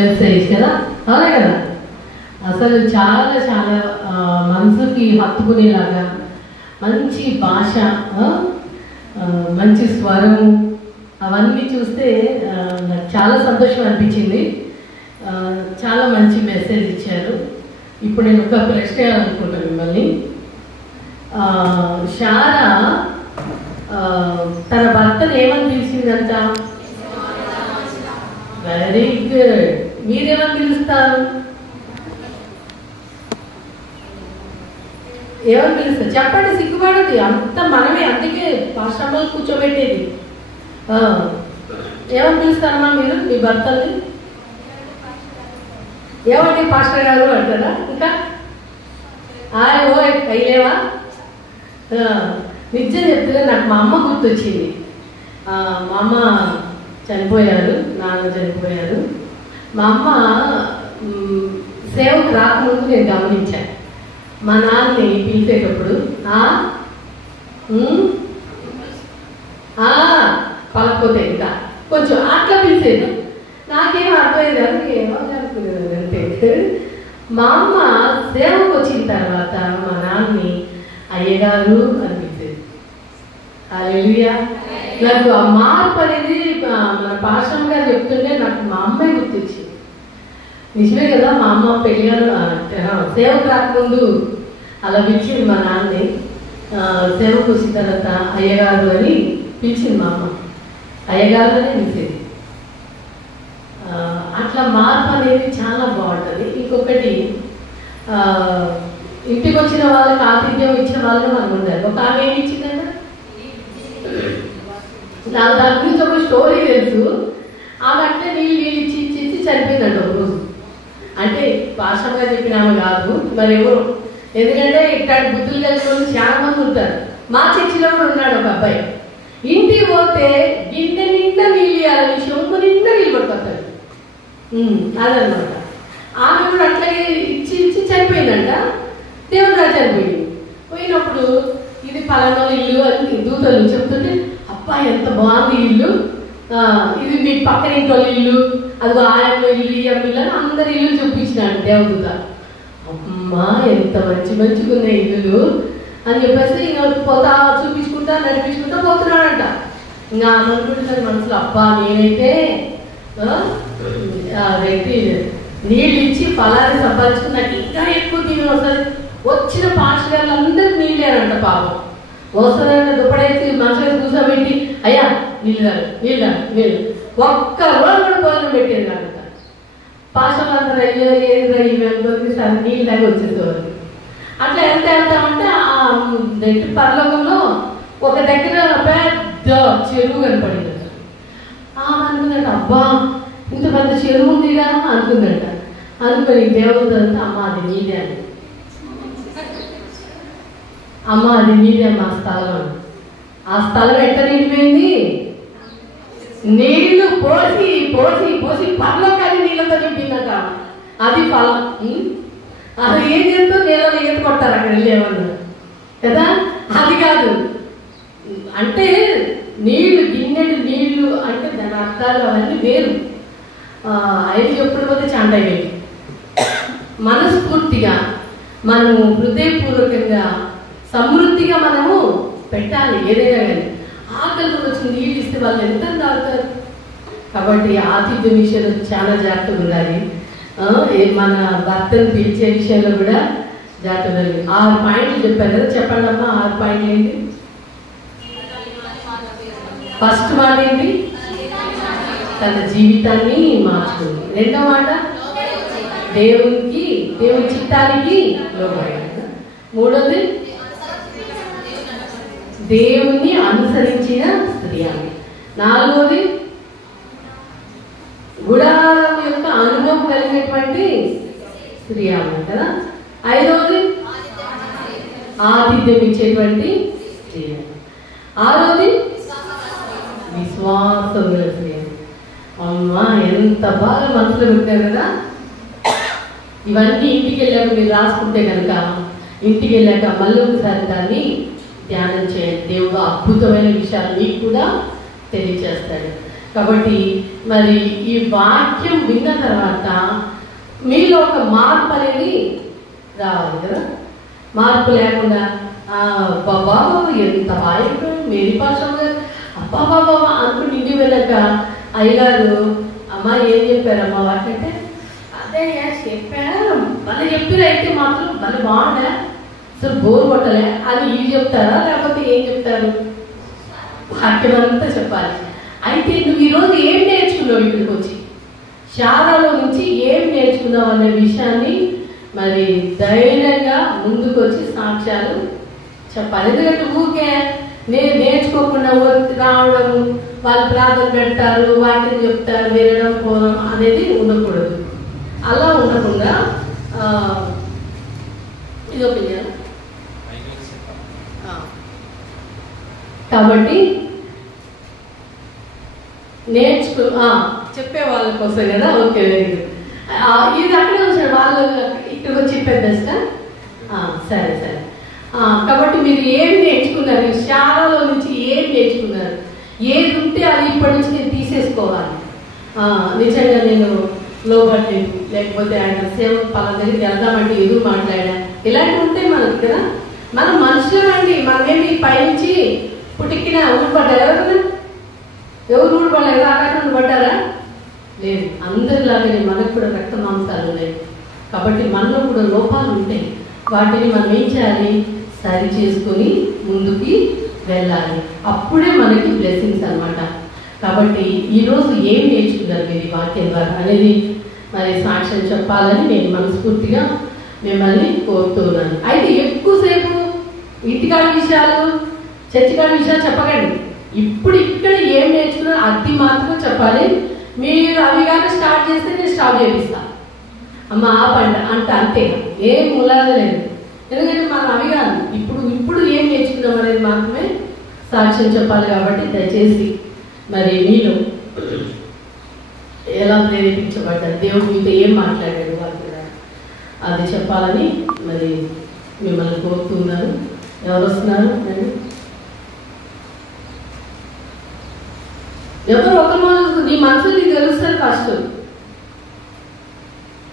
Message కదా, అవునా కదా? అసలు చాలా చాలా మనసుకి హత్తుకునేలాగా మంచి భాష, మంచి స్వరము, అవన్నీ చూస్తే నాకు చాలా సంతోషం అనిపించింది. చాలా మంచి మెసేజ్ ఇచ్చారు. ఇప్పుడు నేను ఒక ప్రశ్న వేయాలనుకుంటాను మిమ్మల్ని. శారా తన భర్తను ఏమని పిలిచిందంట? Very good. మీరేమని పిలుస్తారు? ఏమని పిలుస్తారు చెప్పండి, సిగ్గుపడదు. అంత మనమే, అందుకే పాఠశాలలో కూర్చోబెట్టేది. ఏమని పిలుస్తారమ్మా మీరు మీ భర్తల్ని? ఏమండి పాస్టర్ గారు అంటారా? ఇంకా ఓ కైలేవా? నిజం చెప్తే నాకు మా అమ్మ గుర్తొచ్చింది. మా అమ్మ చనిపోయారు, నాన్న చనిపోయారు. మా అమ్మ సేవకు రాకముందు నేను గమనించాను. మా నాన్నని పిలిచేటప్పుడు పలకపోతే ఇంకా కొంచెం అట్లా పిలిచేది. నాకేం అర్థమయ్యేది కాదు, ఏమో అనుకునేది అంతే. మా అమ్మ సేవకు వచ్చిన తర్వాత మా నాన్నని అయ్యగారు అనిపించేది. హల్లెలూయా. నాకు ఆ మార్పు అనేది మన పాస్టర్ గారు చెప్తుంటే నాకు మా అమ్మాయి గుర్తొచ్చింది. నిజమే కదా, మా అమ్మ పెళ్ళిగారు సేవకు రాకముందు అలా పిలిచింది మా నాన్నని. సేవకు వచ్చిన తర్వాత అయ్యగారు అని పిలిచింది మా అమ్మ. అయ్యగారు అని పిలిచేది. అట్లా మార్పు అనేది చాలా బాగుంటుంది. ఇంకొకటి, ఇంటికి వచ్చిన వాళ్ళకి ఆతిథ్యం ఇచ్చిన వాళ్ళకి మనకు ఉండాలి. ఒక ఆమె ఏమి ఇచ్చిందంట, నాకు దాని గురించి ఒక స్టోరీ తెలుసు. ఆమె అట్లే నీళ్ళు ఇచ్చి ఇచ్చి ఇచ్చి చనిపోయిందంట ఒక రోజు. అంటే భాషగా చెప్పిన ఆమె కాదు, మరి ఎవరు, ఎందుకంటే ఇక్కడ బుద్ధులు కలిసి చాలా మంది ఉంటారు. మా చర్చిలో కూడా ఉన్నాడు ఒక అబ్బాయి. ఇంటికి పోతే గిన్నె నిండా నీళ్ళు ఇవ్వాలి, సొమ్ము నిండా నీళ్ళు పట్టుకొస్తాడు. అదనమాట. ఆమె కూడా అట్లాగే ఇచ్చి ఇచ్చి చనిపోయిందంట. దేవుడు రాజు చనిపోయింది. పోయినప్పుడు ఇది పలానా ఇల్లు అని దూతలు చెప్తుంటే, అబ్బా ఎంత బాగుంది ఇల్లు, ఇది మీ పక్కన ఇంట్లో ఇల్లు, అది ఆయమ్మ ఇల్లు, ఈ అమ్మ ఇల్లు అని అందరి ఇల్లు చూపించినాడు దేవదూత. అమ్మా ఎంత మంచి మంచిగా ఉన్నాయి ఇల్లులు అని చెప్పేసి ఇంకా పోతా చూపించుకుంటా నడిపించుకుంటా పోతున్నాడంట. ఇంకా అనుకుంటున్నాడు మనసులో, అబ్బా నేనైతే వ్యక్తి నీళ్ళు ఇచ్చి ఫలాన్ని సంపాదించుకున్నాక ఇంకా ఎక్కువ తిని వస్తుంది. వచ్చిన పాస్టర్ అందరికి నీళ్ళేనంట. పాపం వస్తుందంటే దుప్పడేసి మనుషులు కూర్చోబెట్టి, అయ్యా నీళ్ళు నీళ్ళు నీళ్ళు ఒక్క రోజు కూడా భోజనం పెట్టేది కాదంట. పాస్టర్లు అందరూ అయ్యో ఏది రైలు సార్ నీళ్ళు తాగి వచ్చేసేవారు. అట్లా ఎంత వెళ్తామంటే పరలోకంలో ఒక దగ్గర పెద్ద చెరువు కనపడింది. అనుకుందంట, అబ్బా ఇంత పెద్ద చెరువు ఉందిగా అనుకుందంట. అనుకుని దేవుడు అంతా, అమ్మ అది నీదే అని, అమ్మ అది నీదే మా స్థలం అని. ఆ స్థలం ఎట్లా నిండిపోయింది? నీళ్లు పోసి పోసి పోసి పరలోకాన్ని నీళ్ళతో నింపిందట. అది ఫలం. అది ఏం చేస్తూ నీళ్ళలో ఈత కొట్టారు అక్కడ వెళ్ళేవాళ్ళు కదా. అది కాదు, అంటే నీళ్లు గిన్నెడు నీళ్లు అంటే దాని అర్థాలు అవన్నీ వేరు. ఐదు చెప్పుడు పోతే చాంటాయి. మనస్ఫూర్తిగా మనము హృదయపూర్వకంగా సమృద్ధిగా మనము పెట్టాలి ఏదైనా కానీ. ఆకలితో వచ్చి నీళ్ళు ఇస్తే వాళ్ళు ఎంత తాగుతారు. కాబట్టి ఆతిథ్య విషయంలో చాలా జాగ్రత్తగా ఉండాలి. మన భర్తను పిలిచే విషయంలో కూడా జాగ్రత్త ఉండాలి. 6 పాయింట్లు చెప్పారు కదా, చెప్పండి అమ్మా 6 పాయింట్లు ఏంటి? ఫస్ట్ మాట ఏంటి? తన జీవితాన్ని మార్చుకుంది. రెండో మాట దేవుని చిత్తానికి లోబడాలి. మూడోది దేవుణ్ణి అనుసరించిన స్త్రీ. నాలుగోది గుడారం యొక్క అనుభవం కలిగినటువంటి స్త్రీ కదా. ఐదవది ఆతిథ్యం ఇచ్చేటువంటి స్త్రీ. ఆరోది విశ్వాసం స్త్రీ. అమ్మా ఎంత బాగా మనసులో పెట్టారు కదా. ఇవన్నీ ఇంటికి వెళ్ళాక మీరు రాసుకుంటే కనుక ఇంటికి వెళ్ళాక మళ్ళీ ఒకసారి దాన్ని ధ్యానం చేయండి. దేవుడు అద్భుతమైన విషయాలు మీకు కూడా తెలియజేస్తాడు. కాబట్టి మరి ఈ వాక్యం విన్న తర్వాత మీలో ఒక మార్పు అనేది రావాలి కదా. మార్పు లేకుండా బాబా ఎంత బాగా మేరీ పాషమ్మ అబ్బా బాబా అనుకుని ఇంటికి వెళ్ళాక అయ్యగారు అమ్మ ఏం చెప్పారమ్మా వాటికంటే అదే చెప్పారు భలే చెప్పారు, అయితే మాత్రం భలే బాగుండా అసలు బోర్ కొట్టలే అని ఇవి చెప్తారా లేకపోతే ఏం చెప్తారు? వాక్యం అంతా చెప్పాలి. అయితే నువ్వు ఈరోజు ఏం నేర్చుకున్నావు? ఇక్కడికి వచ్చి శాలలో నుంచి ఏం నేర్చుకున్నావు అనే విషయాన్ని మరి ధైర్యంగా ముందుకు వచ్చి సాక్ష్యాలు చెప్పాలి. ఎందుకంటే ఊరికే నేను నేర్చుకోకుండా రావడం, వాళ్ళు ప్రార్థన పెడతారు, వాక్యం చెప్తారు, వినడం పోవడం అనేది ఉండకూడదు. అలా ఉండకుండా ఇది ఒపీనియన్. కాబట్టి చెప్పే వాళ్ళ కోసం కదా. Okay, very good. ఇది అక్కడే ఉంచాడు వాళ్ళు ఇక్కడికి వచ్చి చెప్పేద్దా? సరే సరే. కాబట్టి మీరు ఏం నేర్చుకున్నారు? శాలలో నుంచి ఏం నేర్చుకున్నారు? ఏది ఉంటే అది ఇప్పటి నుంచి నేను తీసేసుకోవాలి. నిజంగా నేను లోబట్టలేదు, లేకపోతే ఆయన సేవ పలానా దగ్గరికి వెళ్దామంటే ఎదురు మాట్లాడా, ఇలాంటివి ఉంటే మనకి కదా. మనం మనుషులమండి, మనమేమి పైనుంచి పుట్టిక్కిన ఊడిపడ్డారు. ఎవరు ఊడిపడలేదు? ఆకాశం పడ్డారా? లేదు. అందరిలాగానే మనకు కూడా రక్త మాంసాలు ఉన్నాయి. కాబట్టి మనలో కూడా లోపాలు ఉంటాయి. వాటిని మనం ఏం చేయాలి? సరి చేసుకొని ముందుకి వెళ్ళాలి. అప్పుడే మనకి బ్లెస్సింగ్స్ అన్నమాట. కాబట్టి ఈరోజు ఏం నేర్చుకున్నారు మీరు ఈ వాక్యం ద్వారా అనేది మరి సాక్ష్యం చెప్పాలని నేను మనస్ఫూర్తిగా మిమ్మల్ని కోరుతున్నాను. అయితే ఎక్కువసేపు ఇంటికాడ విషయాలు, చర్చికాడ విషయాలు చెప్పకండి. ఇప్పుడు ఇక్కడ ఏం నేర్చుకున్నారో అది మాత్రం చెప్పాలి. మీరు అవి కానీ స్టార్ట్ చేస్తే నేను స్టాప్ చేపిస్తాను. అమ్మ ఆ పంట అంతే, ఏం ములాదలేదు. ఎందుకంటే మనం అవి కాదు, ఇప్పుడు ఏం నేర్చుకున్నాం అనేది మాత్రమే సాక్ష్యం చెప్పాలి. కాబట్టి దయచేసి మరి మీరు ఎలా ప్రేరేపించబడ్డారు, దేవుడు మీతో ఏం మాట్లాడాడు వాళ్ళు కూడా అది చెప్పాలని మరి మిమ్మల్ని కోరుతున్నారు. ఎవరు వస్తున్నారు? ఎవరు ఒకరు నీ మనసు నీకు తెలుస్తారు ఫస్ట్.